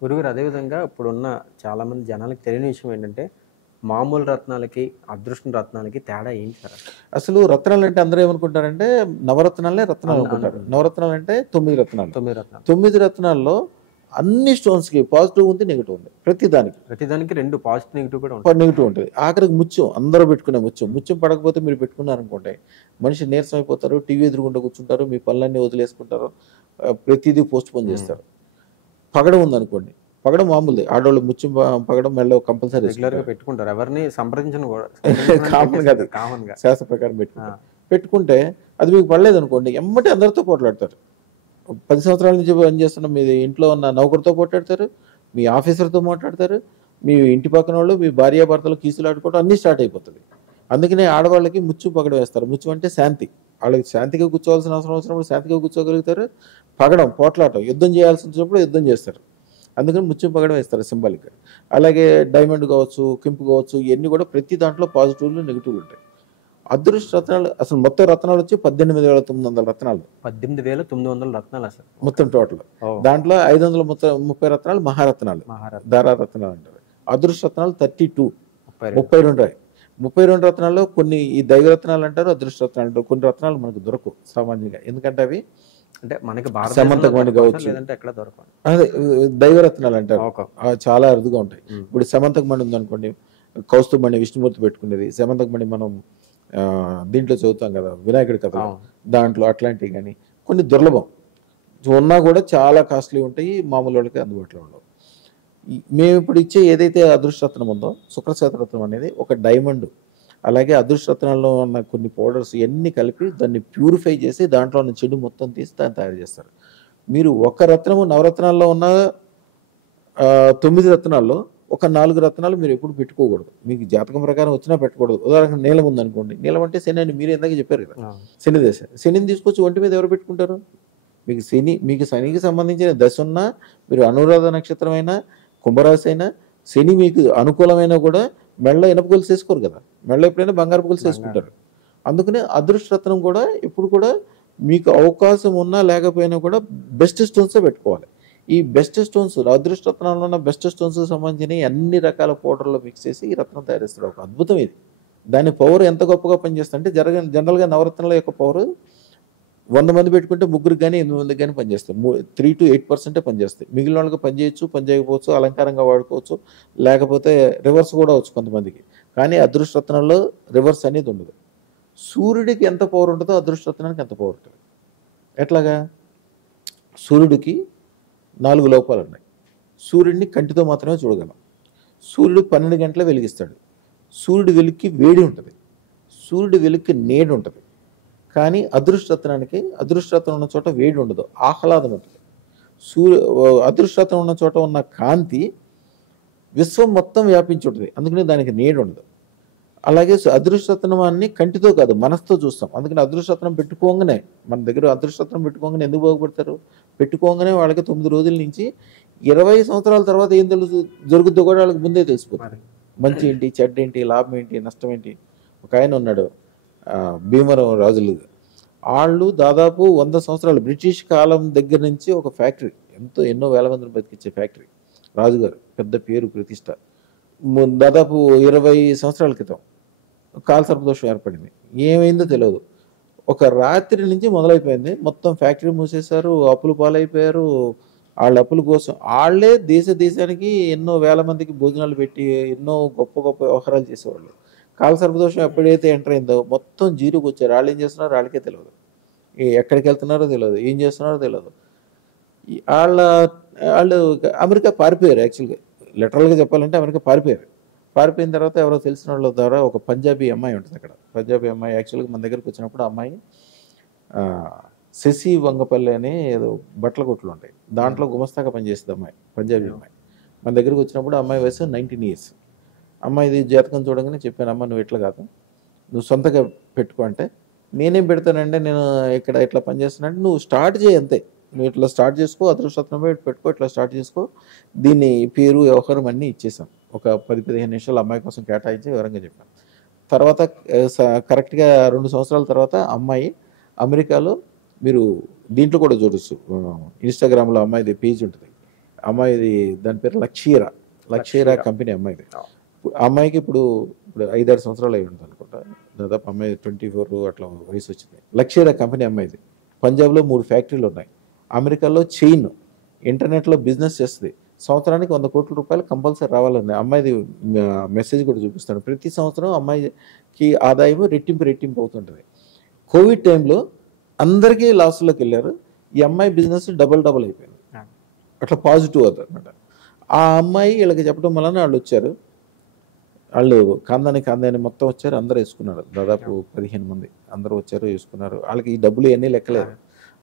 గురుగారు అదేవిధంగా ఇప్పుడున్న చాలామంది జనాలకి తెలియని విషయం ఏంటంటే, మామూలు రత్నాలకి, అదృష్టం రత్నాలకి తేడా ఏంటి సార్ అసలు? అసలు రత్నాలంటే అందరూ ఏమనుకుంటారంటే నవరత్నాలే రత్నాలు అన్ అన్ అనుకుంటారు. నవరత్నాలంటే 9 రత్నాలు. 9 రత్నాలు. 9 రత్నాల్లో అన్ని స్టోన్స్‌కి పాజిటివ్ ఉంది, నెగెటివ్ ఉంది. ప్రతి దానికి. ప్రతిదానికి 2 పాజిటివ్, నెగెటివ్ కూడా ఉంటాయి. నెగెటివ్ ఉంటది. ఆఖరికి ముత్యం అందరూ పెట్టుకునే ముత్యం. ముత్యం పడకపోతే మీరు పెట్టుకున్నారనుకోండి, మనిషి నీరసం అయిపోతారు, టీవీ ఎదురుగుండా కూర్చుంటారు, మీ పనులన్నీ వదిలేసుకుంటారు. ప్రతీదీ పోస్ట్‌పోన్ చేస్తారు. పగడం ఉందనుకోండి, పగడం మామూలుదే. ఆడోళ్ళు ముత్యం పగడం మెడలో కంపల్సరీ రెగ్యులర్‌గా పెట్టుకుంటారు. ఎవరిని సంప్రదించను కూడా. కామన్ కాదు. కామన్‌గా. శాస్త్ర ప్రకారం పెట్టుకుంటే అది మీకు పడలేదనుకోండి, ఎమ్మటే అందరితో పోట్లాడతారు. 10 సంవత్సరాల నుంచి పనిచేస్తున్న మీ ఇంట్లో ఉన్న నౌకరుతో పోట్లాడతారు, మీ ఆఫీసర్‌తో మాట్లాడతారు, మీ ఇంటి పక్కన వాళ్ళు, మీ భార్యాభర్తలు కీసులాడుకోవడం అన్నీ స్టార్ట్ అయిపోతుంది. అందుకనే ఆడవాళ్ళకి ముచ్చు పగడం వేస్తారు. ముచ్చు అంటే శాంతి. వాళ్ళకి శాంతిగా కూర్చోవాల్సిన అవసరం వచ్చినప్పుడు శాంతిగా కూర్చోగలుగుతారు. పగడం పోట్లాటం, యుద్ధం చేయాల్సి వచ్చినప్పుడు యుద్ధం చేస్తారు. అందుకని ముత్యం పగడం వేస్తారు సింబాలిక్‌గా. అలాగే డైమండ్ కావచ్చు, కెంపు కావచ్చు, ఇవన్నీ కూడా ప్రతి దాంట్లో పాజిటివ్‌లు, నెగెటివ్‌లు ఉంటాయి. అదృష్ట రత్నాలు అసలు మొత్తం రత్నాలు వచ్చి 18,900 రత్నాలు. 18,900 రత్నాలు అసలు. మొత్తం టోటల్. దాంట్లో 530 రత్నాలు మహారత్నాలు. ధారారత్నాలు అంటారు. అదృష్ట రత్నాలు 32. 32 రత్నాల్లో కొన్ని ఈ దైవరత్నాలు అంటారు, అదృష్ట రత్నాలు అంటారు. కొన్ని రత్నాలు మనకు దొరకవు సామాన్యంగా. ఎందుకంటే అవి అంటే మనకి సమంతకమణి కావచ్చు, లేదంటే ఎక్కడ దొరకవు. అదే దైవరత్నాలు అంటారు. చాలా అరుదుగా ఉంటాయి. ఇప్పుడు సమంతకమణి ఉందనుకోండి, కౌస్తుభమణి విష్ణుమూర్తి పెట్టుకునేది. సమంతకమణి మనం దీంట్లో చదువుతాం కదా, వినాయకుడి కథ, దాంట్లో అట్లాంటివి కానీ కొన్ని దుర్లభం ఉన్నా కూడా చాలా కాస్ట్లీ ఉంటాయి, మామూలు వాళ్ళకి అందుబాటులో ఉండవు. మేము ఇప్పుడు ఇచ్చే ఏదైతే అదృష్టరత్నం ఉందో, శుక్రశాతరత్నం అనేది ఒక డైమండ్, అలాగే అదృష్టరత్నాల్లో ఉన్న కొన్ని పౌడర్స్ ఇవన్నీ కలిపి దాన్ని ప్యూరిఫై చేసి దాంట్లో ఉన్న చెడు మొత్తం తీసి దాన్ని తయారు చేస్తారు. మీరు ఒక రత్నము నవరత్నాల్లో ఉన్న 9 రత్నాల్లో ఒక 4 రత్నాలు మీరు ఎప్పుడు పెట్టుకోకూడదు. మీకు జాతకం ప్రకారం వచ్చినా పెట్టకూడదు. ఉదాహరణకు నీలం ఉందనుకోండి, నీలం అంటే శని అని మీరు ఇందాక చెప్పారు కదా, శని దశ. శనిని తీసుకొచ్చి ఒంటి మీద ఎవరు పెట్టుకుంటారు? మీకు శనికి సంబంధించిన దశ ఉన్నా, మీరు అనురాధ నక్షత్రం అయినా, కుంభరాశి అయినా, శని మీకు అనుకూలమైనా కూడా మెడలో ఇనప గొలుసు వేసుకోరు కదా, మెడలో ఎప్పుడైనా బంగారపు గొలుసు వేసుకుంటారు. అందుకనే అదృష్టరత్నం కూడా ఎప్పుడు కూడా మీకు అవకాశం ఉన్నా లేకపోయినా కూడా బెస్ట్ స్టోన్సే పెట్టుకోవాలి. ఈ బెస్ట్ స్టోన్స్, అదృష్టరత్నాల్లో ఉన్న బెస్ట్ స్టోన్స్ సంబంధించిన అన్ని రకాల పౌడర్లో మిక్స్ చేసి ఈ రత్నం తయారు చేస్తారు. ఒక అద్భుతం ఇది. దాని పవర్ ఎంత గొప్పగా పనిచేస్తుంది అంటే, జనరల్గా నవరత్నాల యొక్క పవర్ 100 మంది పెట్టుకుంటే 3 కానీ 8 మందికి కానీ పనిచేస్తాయి. 3 to 8% పనిచేస్తాయి. మిగిలిన వాళ్ళకి పనిచేయచ్చు, పని చేయకపోవచ్చు, అలంకారంగా వాడుకోవచ్చు, లేకపోతే రివర్స్ కూడా అవచ్చు కొంతమందికి. కానీ అదృష్టరత్నంలో రివర్స్ అనేది ఉండదు. సూర్యుడికి ఎంత పవర్ ఉంటుందో అదృష్టరత్నానికి ఎంత పవర్ ఉంటుంది. ఎట్లాగా? సూర్యుడికి 4 లోపాలు ఉన్నాయి. సూర్యుడిని కంటితో మాత్రమే చూడగలం. సూర్యుడు 12 గంటలే వెలిగిస్తాడు. సూర్యుడి వెలుగుకి వేడి ఉంటుంది, సూర్యుడి వెలుగుకి నీడ ఉంటుంది. కానీ అదృష్టరత్నం ఉన్న చోట వేడి ఉండదు, ఆహ్లాదం ఉంటుంది. అదృష్టరత్నం ఉన్న చోట ఉన్న కాంతి విశ్వం మొత్తం వ్యాపించి ఉంటుంది, అందుకని దానికి నీడ ఉండదు. అలాగే అదృష్టరత్నాన్ని కంటితో కాదు మనసుతో చూస్తాం. అందుకని అదృష్టరత్నం పెట్టుకోగానే, మన దగ్గర అదృష్టరత్నం పెట్టుకోగానే ఎందుకు బాగుపడతారు? పెట్టుకోగానే వాళ్ళకి 9 రోజుల నుంచి 20 సంవత్సరాల తర్వాత ఏం జరుగుద్దో కూడా వాళ్ళకి ముందే తెలిసిపోతుంది. మంచి ఏంటి, చెడ్డ ఏంటి, లాభం ఏంటి, నష్టం ఏంటి. ఒక ఆయన ఉన్నాడు, భీమవరం రాజులు. వాళ్ళు దాదాపు 100 సంవత్సరాలు బ్రిటిష్ కాలం దగ్గర నుంచి ఒక ఫ్యాక్టరీ, ఎన్నో వేల మందిని బతికించే ఫ్యాక్టరీ. రాజుగారు పెద్ద పేరు ప్రతిష్ట. దాదాపు 20 సంవత్సరాల క్రితం కాలసర్పదోషం ఏర్పడింది. ఏమైందో తెలియదు. ఒక రాత్రి నుంచి మొదలైపోయింది. మొత్తం ఫ్యాక్టరీ మూసేశారు, అప్పులు పాలైపోయారు. వాళ్ళ అప్పుల కోసం వాళ్ళే దేశానికి ఎన్నో వేల మందికి భోజనాలు పెట్టి ఎన్నో గొప్ప గొప్ప వ్యవహారాలు చేసేవాళ్ళు. కాలసర్పదోషం ఎప్పుడైతే ఎంటర్ అయిందో మొత్తం జీరోకి వచ్చారు. వాళ్ళు ఏం చేస్తున్నారో వాళ్ళకే తెలియదు, ఎక్కడికి వెళ్తున్నారో తెలియదు, ఏం చేస్తున్నారో తెలియదు. వాళ్ళు అమెరికా పారిపోయారు. యాక్చువల్గా లిటరల్గా చెప్పాలంటే అమెరికా పారిపోయిన తర్వాత ఎవరో తెలిసిన వాళ్ళ ద్వారా ఒక పంజాబీ అమ్మాయి ఉంటుంది అక్కడ. పంజాబీ అమ్మాయి యాక్చువల్గా మన దగ్గరికి వచ్చినప్పుడు అమ్మాయి శశి వంగపల్లి అని ఏదో బట్టల కొట్లు ఉంటాయి, దాంట్లో గుమస్తాగా పనిచేస్తుంది అమ్మాయి, పంజాబీ అమ్మాయి. మన దగ్గరికి వచ్చినప్పుడు అమ్మాయి వయసు 19 years. అమ్మాయిది జాతకం చూడగానే చెప్పాను, అమ్మ నువ్వు ఎట్లా కాదు, నువ్వు సొంతగా పెట్టుకో అంటే, నేనేం పెడతానంటే నేను ఇక్కడ ఇట్లా పనిచేస్తానంటే నువ్వు స్టార్ట్ చేయి అంతే, నువ్వు ఇట్లా స్టార్ట్ చేసుకో, అదృష్టరత్నం పెట్టుకో, ఇట్లా స్టార్ట్ చేసుకో. దీన్ని పేరు వ్యవహారం అన్నీ ఇచ్చేసాం. ఒక 10-15 నిమిషాలు అమ్మాయి కోసం కేటాయించి వివరంగా చెప్పాను. తర్వాత కరెక్ట్గా 2 సంవత్సరాల తర్వాత అమ్మాయి అమెరికాలో, మీరు దీంట్లో కూడా చూడొచ్చు, ఇన్స్టాగ్రామ్లో అమ్మాయిది పేజ్ ఉంటుంది, అమ్మాయిది దాని పేరు లక్షీరా కంపెనీ అమ్మాయిది. ఆ అమ్మాయికి ఇప్పుడు 5-6 సంవత్సరాలు అయి ఉంటుంది అనుకుంటా. దాదాపు అమ్మాయి 24 అట్లా వయసు వచ్చింది. లక్షీరా కంపెనీ అమ్మాయిది. పంజాబ్లో 3 ఫ్యాక్టరీలు ఉన్నాయి. అమెరికాలో చైన్ ఇంటర్నెట్లో బిజినెస్ చేస్తుంది. సంవత్సరానికి 100 కోట్ల రూపాయలు కంపల్సరీ రావాలని అమ్మాయిది మెసేజ్ కూడా చూపిస్తాను. ప్రతి సంవత్సరం అమ్మాయికి ఆదాయం రెట్టింపు అవుతుంటుంది. కోవిడ్ టైంలో అందరికీ లాస్లోకి వెళ్ళారు. ఈ అమ్మాయి బిజినెస్ డబల్ అయిపోయింది. అట్లా పాజిటివ్ అవుతుంది అనమాట. ఆ అమ్మాయి వీళ్ళకి చెప్పడం వలన వాళ్ళు వచ్చారు. వాళ్ళు కాందాని మొత్తం వచ్చారు. అందరూ వేసుకున్నారు. దాదాపు 15 మంది అందరూ వచ్చారు, వేసుకున్నారు. వాళ్ళకి ఈ డబ్బులు ఇవన్నీ లెక్కలేదు.